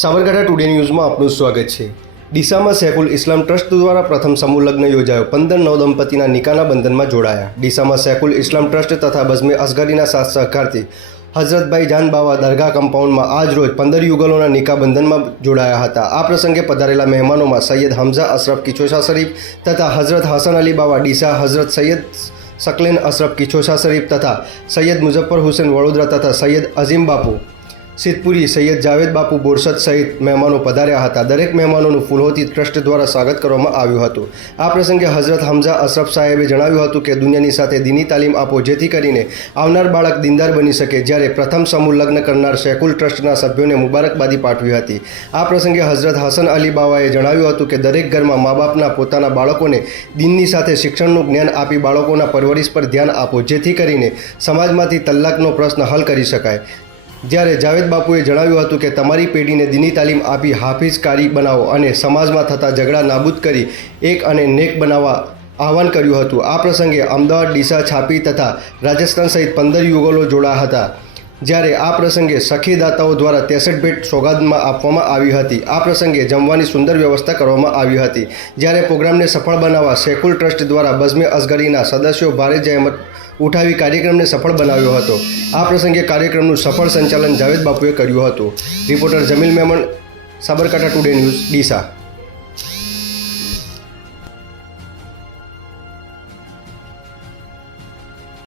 Sabarkantha today ન્યૂઝમાં આપનું સ્વાગત છે। ડીસામાં સૈફુલ ઇસ્લામ ટ્રસ્ટ દ્વારા પ્રથમ સમૂહ લગ્ન યોજાયો। 15 નવ દંપતીના નિકાહના બંધનમાં જોડાયા। ડીસામાં સૈફુલ ઇસ્લામ ટ્રસ્ટ તથા બઝમે અસગરીના સાથ સહકારથી હઝરતભાઈ જાન બાવા દરગાહ કમ્પાઉન્ડમાં આજ રોજ 15 યુગલોના નિકાહ બંધનમાં જોડાયા હતા। આ પ્રસંગે પધારેલા મહેમાનોમાં સૈયદ હમઝા અશરફ કિચોશા શરીફ તથા હઝરત હસન અલી બાવા ડીસા, હઝરત સૈયદ શકલેન અશરફ કિચોશા શરીફ તથા સૈયદ મુઝફ્ફર હુસૈન વડોદરા તથા સૈયદ અઝીમ બાપુ સિદ્ધપુરી, સૈયદ જાવેદ બાપુ બોરસદ સહિત મહેમાનો પધાર્યા હતા। દરેક મહેમાનોનું ફૂલોથી ટ્રસ્ટ દ્વારા સ્વાગત કરવામાં આવ્યું હતું। આ પ્રસંગે હઝરત હમઝા અશરફ સાહેબે જણાવ્યું હતું કે દુનિયાની સાથે દીની તાલીમ આપો જેથી કરીને આવનાર બાળક દીનદાર બની શકે। જ્યારે પ્રથમ સમૂહ લગ્ન કરનાર સૈફુલ ટ્રસ્ટના સભ્યોને મુબારકબાદી પાઠવી હતી। આ પ્રસંગે હઝરત હસન અલી બાવાએ જણાવ્યું હતું કે દરેક ઘરમાં મા બાપના પોતાના બાળકોને દીનની સાથે શિક્ષણનું જ્ઞાન આપી બાળકોના પરવરિશ પર ધ્યાન આપો જેથી કરીને સમાજમાંથી તલાકનો પ્રશ્ન હલ કરી શકાય। જ્યારે જાવેદ બાપુએ જણાવ્યું હતું કે તમારી પેઢીને દીની તાલીમ આપી હાફિઝ કારી બનાવો અને સમાજમાં થતા ઝઘડા નાબૂદ કરી એક અને નેક બનાવવા આહવાન કર્યું હતું। આ પ્રસંગે અમદાવાદ, ડીસા, છાપી તથા રાજસ્થાન સહિત 15 યુગલો જોડાયા હતા। જ્યારે આ પ્રસંગે સખીદાતાઓ દ્વારા 63 ભેટ સોગાદમાં આપવામાં આવી હતી। આ પ્રસંગે જમવાની સુંદર વ્યવસ્થા કરવામાં આવી હતી। જ્યારે પ્રોગ્રામને સફળ બનાવવા સૈફુલ ટ્રસ્ટ દ્વારા બઝમે અસગરીના સદસ્યો ભારે જહેમત ઉઠાવી કાર્યક્રમને સફળ બનાવ્યો હતો। આ પ્રસંગે કાર્યક્રમનું સફળ સંચાલન જાવેદ બાપુએ કર્યું હતું। Reporter Jamil Memon, Sabarkantha today news, Deesa.